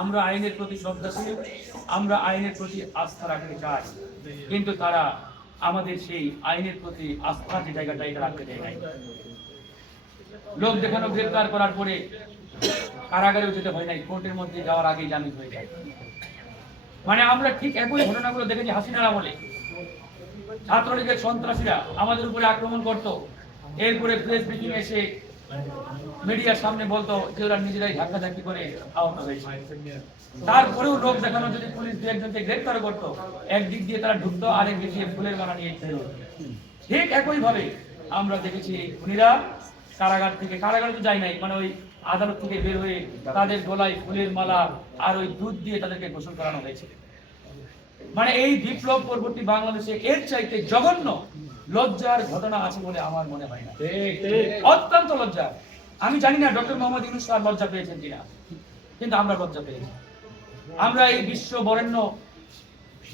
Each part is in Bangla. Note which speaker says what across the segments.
Speaker 1: আমরা আইনের প্রতি শ্রদ্ধাশীল, আমরা আইনের প্রতি আস্থা রাখতে চাই। কিন্তু তারা আমাদের সেই আইনের প্রতি আস্থা যে জায়গাটা এটা রাখতে দেয় নাই। লোক দেখানো, গ্রেপ্তার করার পরে কারাগারেও যেতে হয় নাই, কোর্টের মধ্যে যাওয়ার আগেই জামিন হয়ে যায়। মানে আমরা ঠিক একই ঘটনাগুলো দেখেছি হাসিনারা বলে ছাত্রলীগের সন্ত্রাসীরা আমাদের উপরে আক্রমণ করত। এরপরে প্রেস ব্রিফিং এসে মিডিয়ার সামনে বলতো যে ওরা নিজেরাই ধাক্কা ধাক্কি করে আহত হয়েছে। তারপরেও লোক দেখানো যদি পুলিশ দু একজনকে গ্রেপ্তার করতো, একদিক দিয়ে তারা ঢুকতো, আরেক দিক দিয়ে ফুলের মালা নিয়ে ফেরত ঠিক একই ভাবে আমরা দেখেছি খুনিরা কারাগার থেকে, কারাগারে তো যায় নাই মানে ওই আদালত থেকে বের হয়ে তাদের গলায় ফুলের মালা আর ওই দুধ দিয়ে তাদেরকে গোসল করানো হয়েছে। মানে এই বিপ্লব পরবর্তী বাংলাদেশে এর চাইতে জঘন্য লজ্জার ঘটনা আছে বলে আমার মনে হয় না। অত্যন্ত লজ্জা আমি জানি না ডক্টর মোহাম্মদ ইউনুস স্যার লজ্জা পেয়েছেন কিনা কিন্তু আমরা লজ্জা পেয়েছি। আমরা এই বিশ্ব বরেণ্য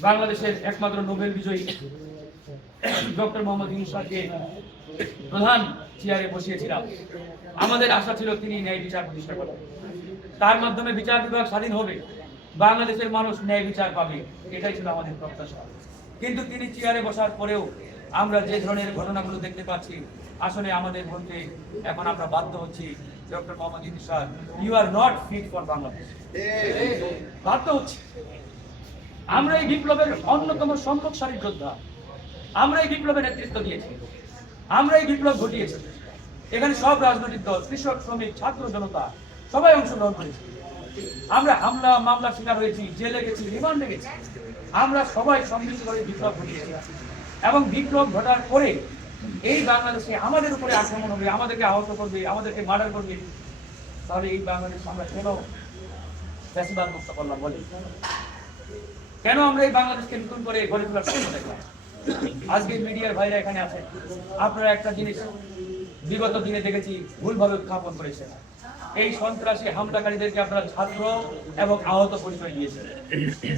Speaker 1: বাংলাদেশের একমাত্র নোবেল বিজয়ী ডক্টর মোহাম্মদ ইউনুস স্যারকে প্রধান চেয়ারে বসিয়েছিলাম। আমাদের আশা ছিল তিনি ন্যায় বিচার প্রতিষ্ঠা করবেন। তার মাধ্যমে বিচার বিভাগ স্বাধীন হবে। বাংলাদেশের মানুষ ন্যায় বিচার পাবে। এটাই ছিল আমাদের প্রত্যাশা। কিন্তু তিনি চেয়ারে বসার পরেও আমরা যে ধরনের ঘটনাগুলো দেখতে পাচ্ছি, আসলে আমাদের বলতে এখন আমরা বাধ্য হচ্ছি, doctor Mohammad Yunus sir you are not fit for Bangladesh বাধ্য হচ্ছি। আমরা এই বিপ্লবের অন্যতম সম্পদশালী যোদ্ধা। আমরা এই বিপ্লবের নেতৃত্ব দিয়েছি। আমরা এই বিপ্লব ঘটিয়েছি। এখানে সব রাজনৈতিক দল, কৃষক, শ্রমিক, ছাত্র, জনতা, সবাই অংশগ্রহণ করেছি। আমরা হামলা মামলা শিকার হয়েছি, জেলে গেছি, রিমান্ডে গেছি। আমরা সবাই সম্মিলিত করে বিপ্লব ঘটিয়েছি। এবং বিপ্লব ঘটার পরে এই বাংলাদেশে আমাদের উপরে আক্রমণ হবে, আমাদেরকে আহত করবে, আমাদেরকে মার্ডার করবে, তাহলে এই বাংলাদেশ আমরা কেন ফ্যাসিবাদ মুক্ত করলাম বলি? কেন আমরা এই বাংলাদেশকে নতুন করে গড়ে তোলার চেষ্টা দেখলাম? আজকে মিডিয়ার ভাইরা এখানে আছে, আপনারা একটা জিনিস বিগত দিনে দেখেছি, ভুলভাবে উত্থাপন করেছেন। এই সন্ত্রাসী হামলাকারীদেরকে আপনারা ছাত্র এবং আহত পরিচয় দিয়েছেন।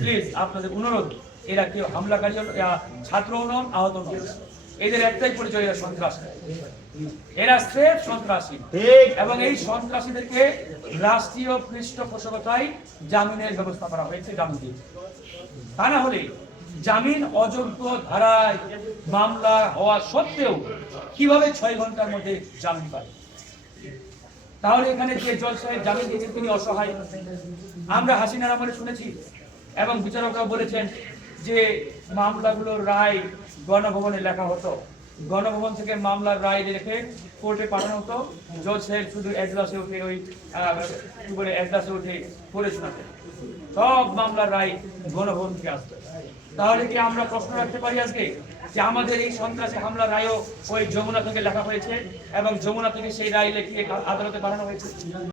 Speaker 1: প্লিজ আপনাদের অনুরোধ এরা কেউ হামলাকারী ছাত্রও নন আহত নন। এদের একটাই পরিচয় এরা সন্ত্রাসী। এরা স্রেফ সন্ত্রাসী। এবং এই সন্ত্রাসীদেরকে রাষ্ট্রীয় পৃষ্ঠপোষকতায় জামিনের ব্যবস্থা করা হয়েছে জামিন দিয়ে। তা না হলে জামিন অযোগ্য ধারায় মামলা হওয়া সত্ত্বেও কীভাবে ছয় ঘণ্টার মধ্যে জামিন পাবে? তাহলে এখানে যে জজ সাহেব জামিন দিয়েছেন তিনি অসহায়। আমরা হাসিনার আমলে শুনেছি এবং বিচারকরা বলেছেন যে মামলাগুলোর রায় গণভবনে লেখা হতো। গণভবন থেকে মামলার রায় রেখে কোর্টে পাঠানো হতো। জজ সাহেব শুধু এজলাসে উঠে ওই কি বলে এজলাসে উঠে পড়ে শোনাতেন। সব মামলার রায় গণভবন থেকে আসতো। তাহলে কি আমরা প্রশ্ন রাখতে পারি আজকে? যে আমাদের এই সন্ত্রাসী হামলার রায়ও ওই যমুনা থেকে লেখা হয়েছে এবং যমুনা থেকে সেই রায় লিখিয়ে আদালতে পাঠানো হয়েছে?